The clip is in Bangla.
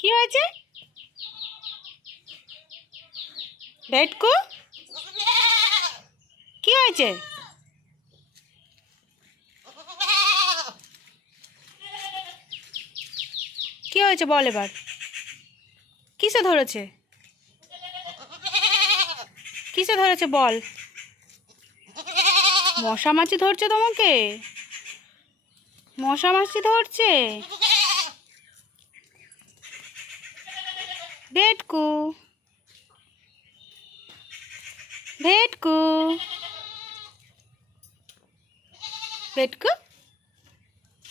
কি হয়েছে ভেটকু? কি হয়েছে? কি হয়েছে বল এবার। কিসে ধরেছে? কিসে ধরেছে বল। মশা মাছি ধরছে তোমাকে? মশা মাছি ধরছে? ভেটকু, ভেটকু, ভেটকু।